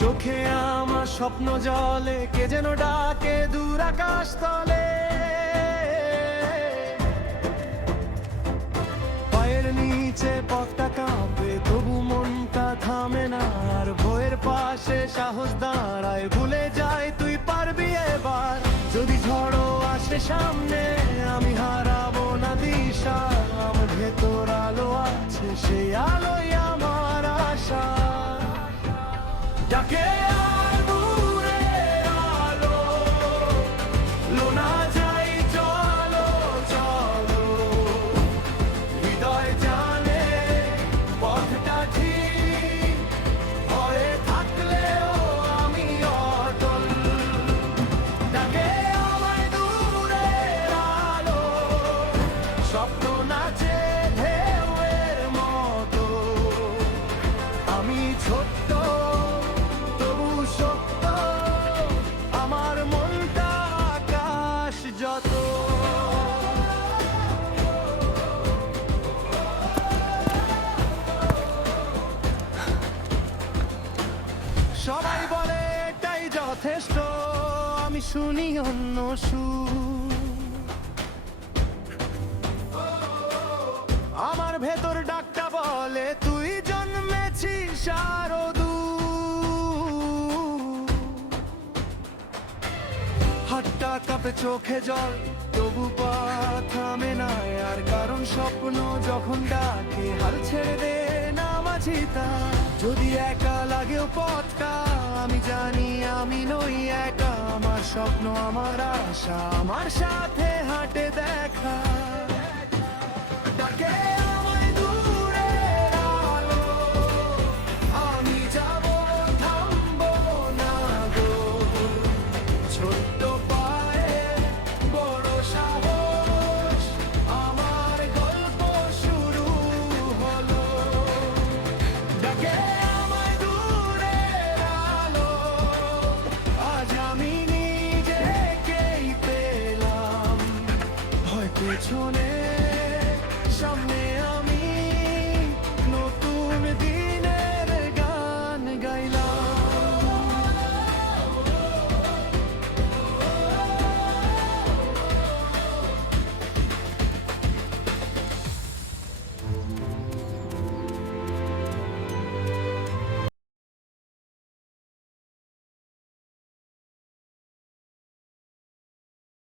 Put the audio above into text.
চোখে আমার স্বপ্ন জলে, কে যেন ডাকে দূর আকাশ তলে। পায়ের নিচে পথটা কাঁপে, তবু মনটা থামে না। আর ভয়ের পাশে সাহস দাঁড়ায়, ভুলে যায় তুই পারবি এবার। যদি ঝড়ও আসে সামনে, আমি হারাবো না দিশা। আমার ভেতর আলো আছে, সেই আলোই আমার আশা। ডাকে আর দূরের আলো, লোনা যাই চলো চলো। হৃদয় জানে পথটা ঠিক, ভয়ে থাকলেও আমি অটল। ডাকে আমায় দূরের আলো, স্বপ্ন নাচে ঢেউয়ের মতো। আমি ছোট্ট তবু শক্ত, আমার মনটা আকাশ যত। সবাই বলে এটাই যথেষ্ট, আমি শুনি অন্য সুর। আমার ভেতর ডাকটা বলে তুই জন্মেছিস আরো দূর। হাতটা কাঁপে, চোখে জল, তবু পা থামে না। আর কারণ স্বপ্ন যখন ডাকে, হাল ছেড়ে দে না মাঝিতা। যদি একা লাগেও পথটা, আমি জানি আমি নই একা। আমার স্বপ্ন, আমার আশা, আমার সাথে হাঁটে দেখা। ডাকে